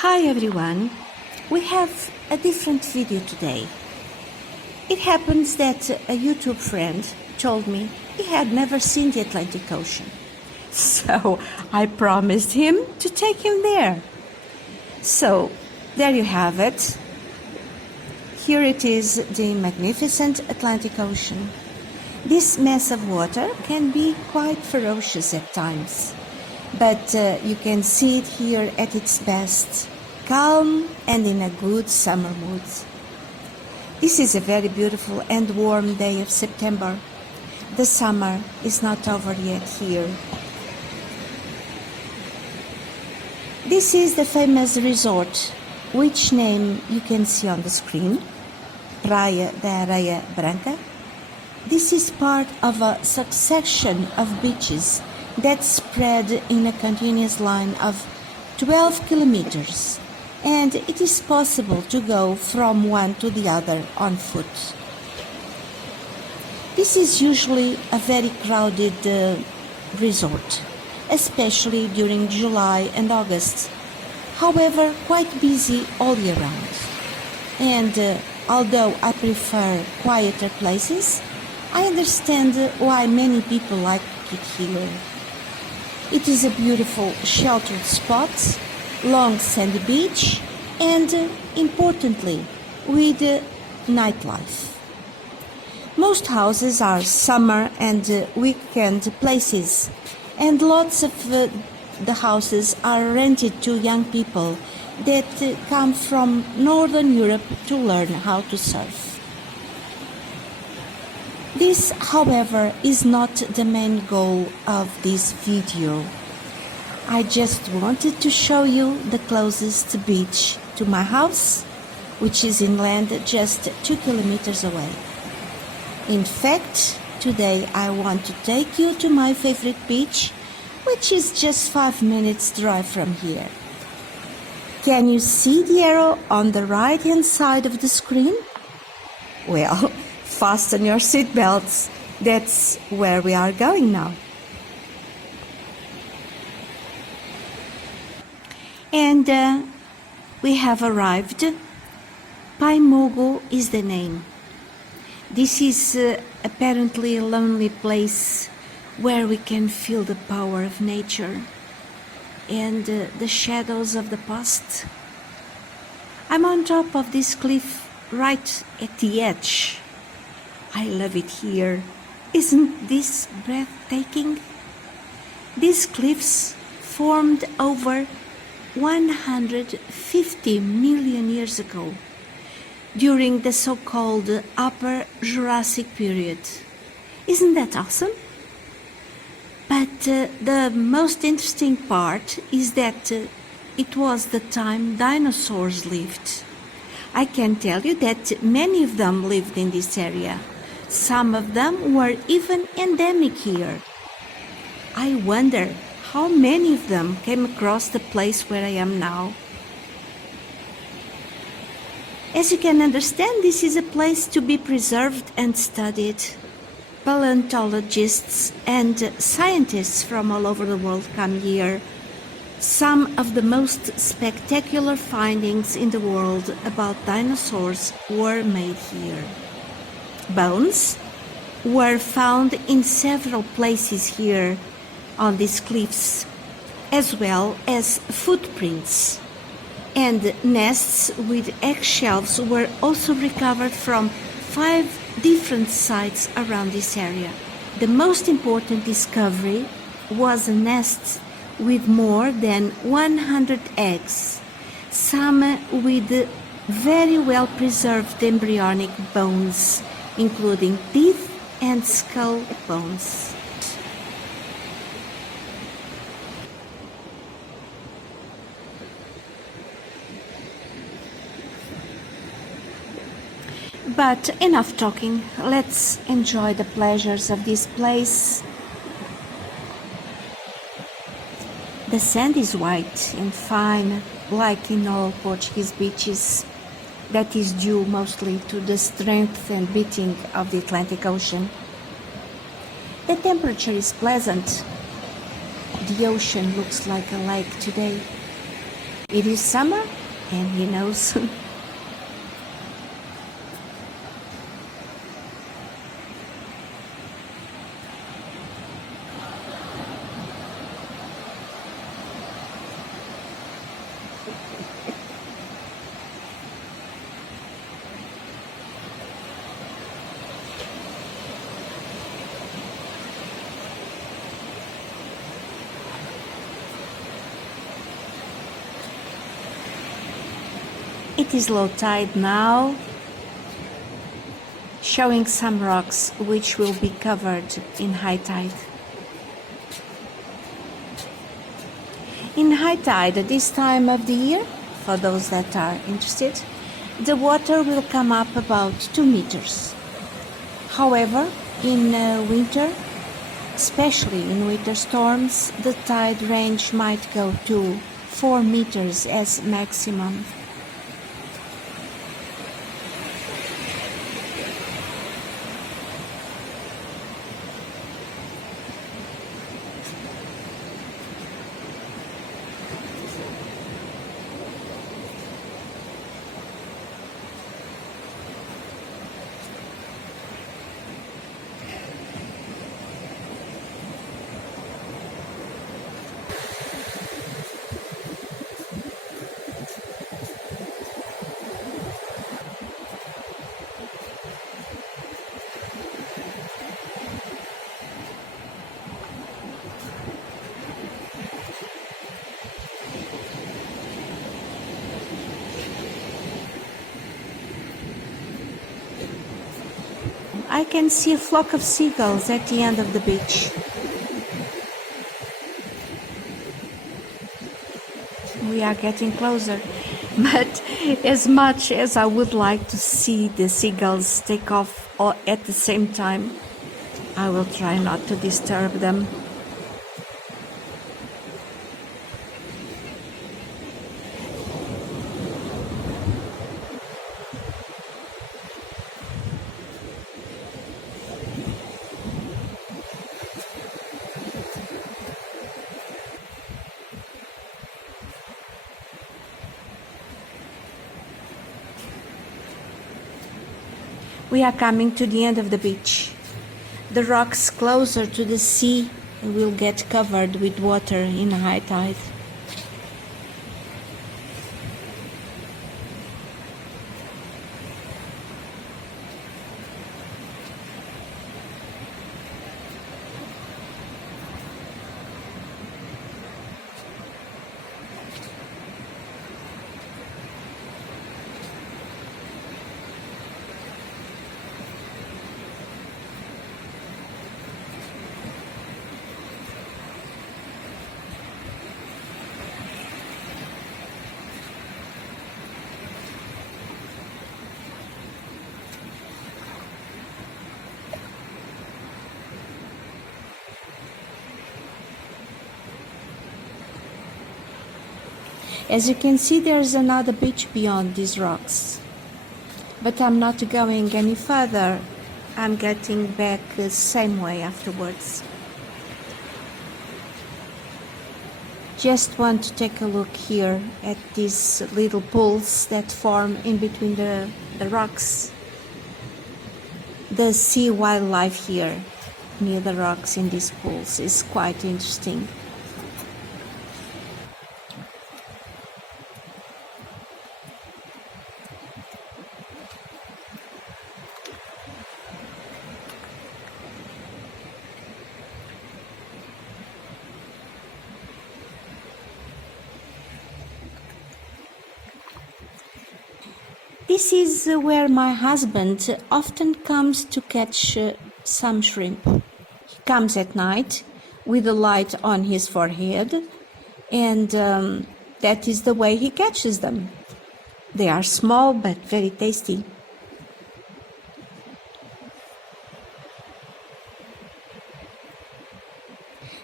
Hi everyone, we have a different video today. It happens that a YouTube friend told me he had never seen the Atlantic Ocean. So I promised him to take him there. So there you have it. Here it is, the magnificent Atlantic Ocean. This mass of water can be quite ferocious at times, but you can see it here at its best, calm and in a good summer mood. This is a very beautiful and warm day of September. The summer is not over yet here. This is the famous resort, which name you can see on the screen, Praia da Areia Branca. This is part of a succession of beaches that spread in a continuous line of 12 kilometers, and it is possible to go from one to the other on foot. This is usually a very crowded resort, especially during July and August. However, quite busy all year round. And although I prefer quieter places, I understand why many people like it here. It is a beautiful sheltered spot, long sandy beach, and importantly, with nightlife. Most houses are summer and weekend places, and lots of the houses are rented to young people that come from Northern Europe to learn how to surf. This, however, is not the main goal of this video. I just wanted to show you the closest beach to my house, which is inland just 2 kilometers away. In fact, today I want to take you to my favorite beach, which is just 5 minutes drive from here. Can you see the arrow on the right-hand side of the screen? Well, fasten your seatbelts. That's where we are going now. And we have arrived. Paimogo is the name. This is apparently a lonely place where we can feel the power of nature and the shadows of the past. I'm on top of this cliff right at the edge. I love it here. Isn't this breathtaking? These cliffs formed over 150 million years ago, during the so-called Upper Jurassic period. Isn't that awesome? But the most interesting part is that it was the time dinosaurs lived. I can tell you that many of them lived in this area. Some of them were even endemic here. I wonder how many of them came across the place where I am now. As you can understand, this is a place to be preserved and studied. Paleontologists and scientists from all over the world come here. Some of the most spectacular findings in the world about dinosaurs were made here. Bones were found in several places here on these cliffs, as well as footprints. And nests with eggshells were also recovered from 5 different sites around this area. The most important discovery was a nest with more than 100 eggs, some with very well preserved embryonic bones, including teeth and skull bones. But enough talking, let's enjoy the pleasures of this place. The sand is white and fine, like in all Portuguese beaches. That is due mostly to the strength and beating of the Atlantic Ocean. The temperature is pleasant. The ocean looks like a lake today. It is summer, and he knows. It is low tide now, showing some rocks which will be covered in high tide. In high tide at this time of the year, for those that are interested, the water will come up about 2 meters. However, in winter, especially in winter storms, the tide range might go to 4 meters as maximum. I can see a flock of seagulls at the end of the beach. We are getting closer, but as much as I would like to see the seagulls take off all at the same time, I will try not to disturb them. We are coming to the end of the beach. The rocks closer to the sea will get covered with water in high tide. As you can see, there's another beach beyond these rocks. But I'm not going any further. I'm getting back the same way afterwards. Just want to take a look here at these little pools that form in between the rocks. The sea wildlife here near the rocks in these pools is quite interesting. This is where my husband often comes to catch some shrimp. He comes at night with a light on his forehead, and that is the way he catches them. They are small but very tasty.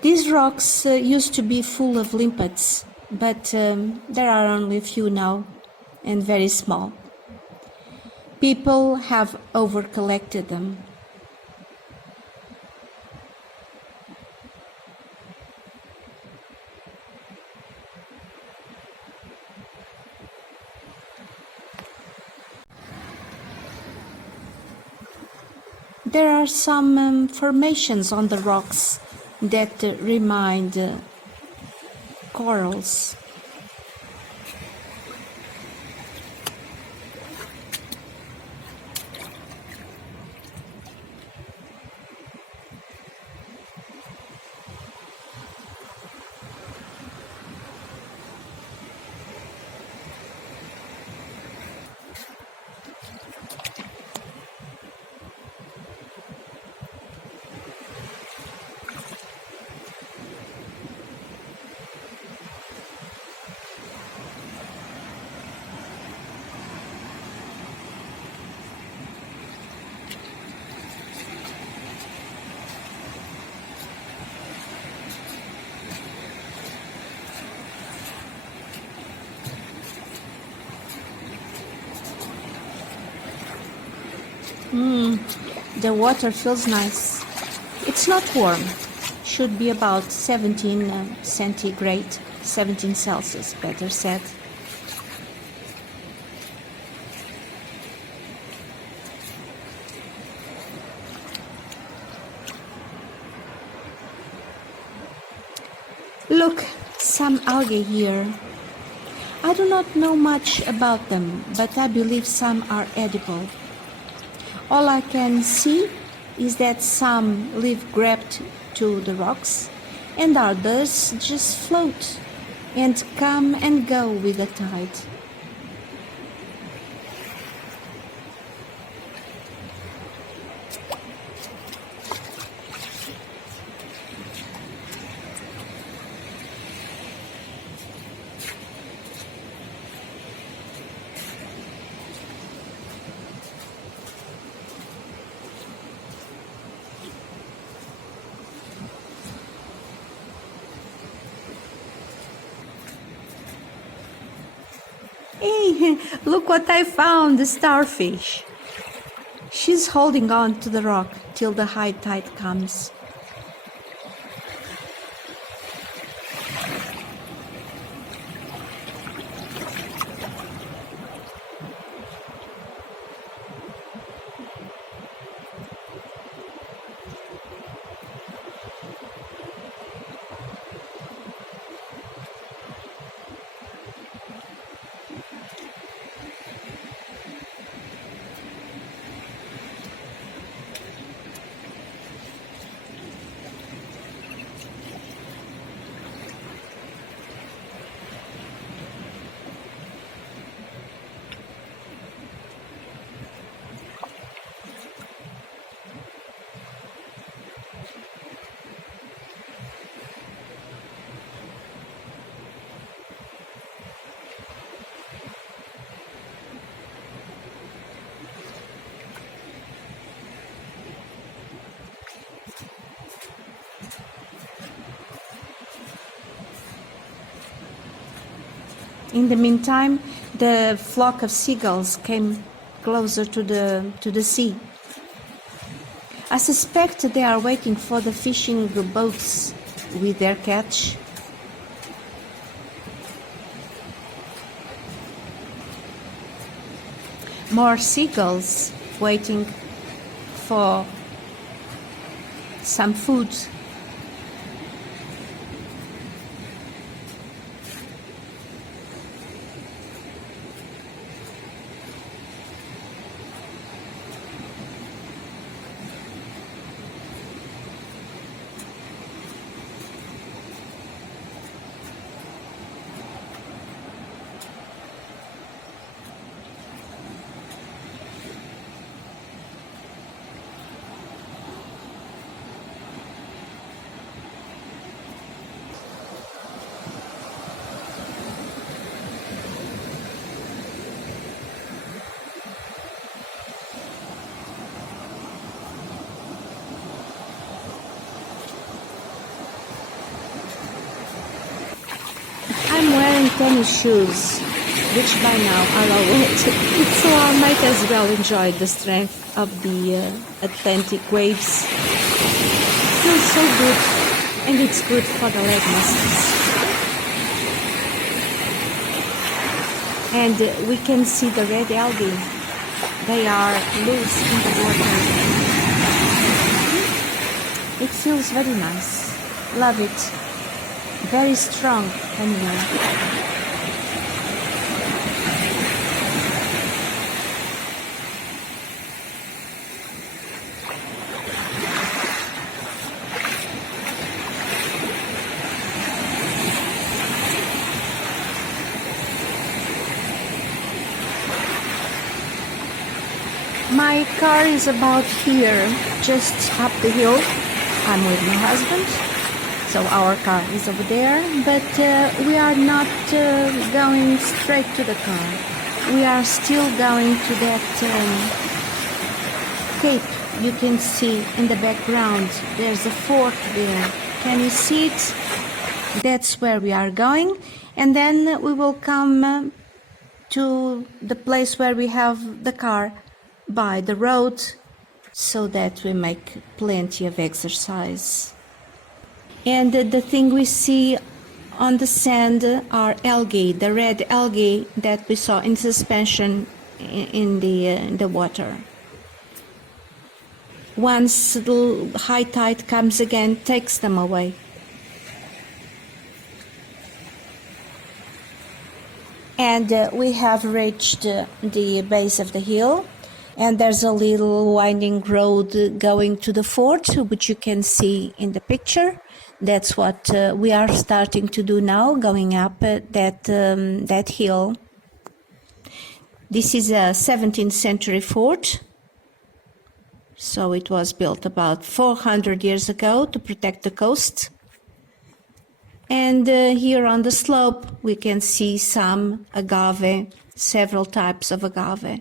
These rocks used to be full of limpets, but there are only a few now, and very small. People have over-collected them. there are some formations on the rocks that remind corals. The water feels nice. It's not warm. Should be about 17 centigrade, 17 Celsius, better said. Look, some algae here. I do not know much about them, but I believe some are edible. All I can see is that some live grabbed to the rocks and others just float and come and go with the tide. Hey, look what I found, the starfish. She's holding on to the rock till the high tide comes. In the meantime, the flock of seagulls came closer to the sea. I suspect they are waiting for the fishing boats with their catch. More seagulls waiting for some food. I'm wearing tennis shoes, which by now are all wet, so I might as well enjoy the strength of the Atlantic waves. Feels so good, and it's good for the leg muscles. And we can see the red algae. They are loose in the water. It feels very nice. Love it. Very strong anyway. My car is about here, just up the hill. I'm with my husband, so our car is over there, but we are not going straight to the car. We are still going to that cape you can see in the background. There's a fort there. Can you see it? That's where we are going, and then we will come to the place where we have the car by the road, so that we make plenty of exercise. And the thing we see on the sand are algae, the red algae that we saw in suspension in the water. Once the high tide comes again, takes them away. And we have reached the base of the hill. And there's a little winding road going to the fort, which you can see in the picture. That's what we are starting to do now, going up that hill. This is a 17th century fort. So it was built about 400 years ago to protect the coast. And here on the slope, we can see some agave, several types of agave.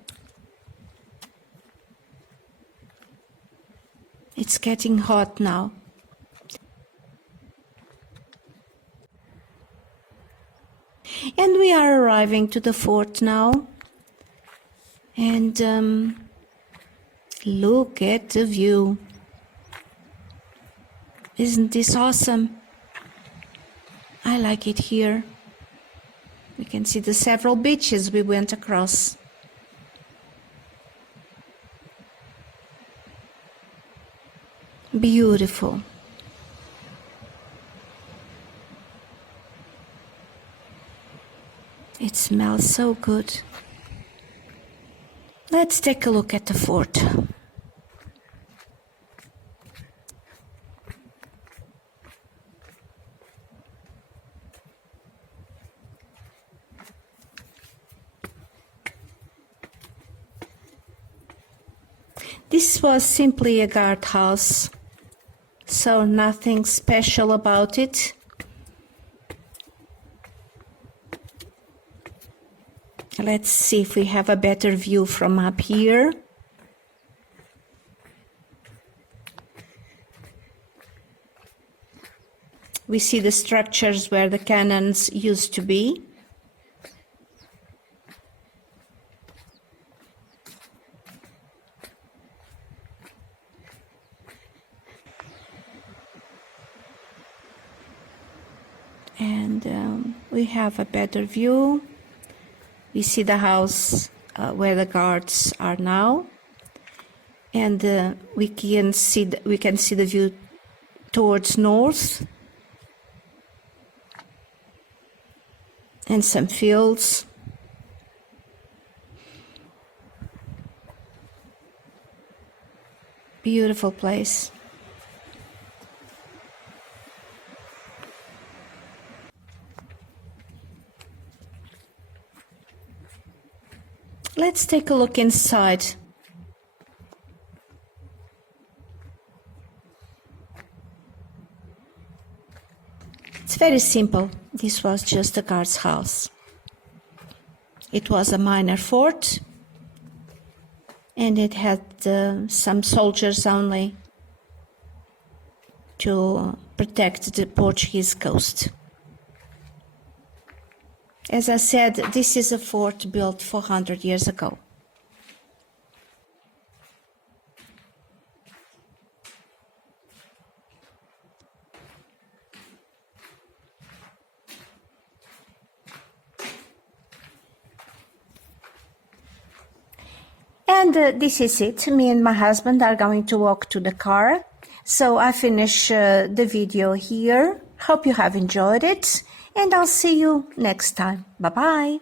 It's getting hot now. And we are arriving to the fort now. And look at the view. Isn't this awesome? I like it here. We can see the several beaches we went across. Beautiful. It smells so good. Let's take a look at the fort. This was simply a guardhouse, so nothing special about it. Let's see if we have a better view from up here. We see the structures where the cannons used to be. And we have a better view. We see the house where the guards are now, and we can see the view towards north, and some fields. Beautiful place. Let's take a look inside. It's very simple. This was just a guard's house. It was a minor fort, and it had some soldiers only to protect the Portuguese coast. As I said, this is a fort built 400 years ago. And this is it. Me and my husband are going to walk to the car. So I finish the video here. Hope you have enjoyed it, and I'll see you next time. Bye-bye.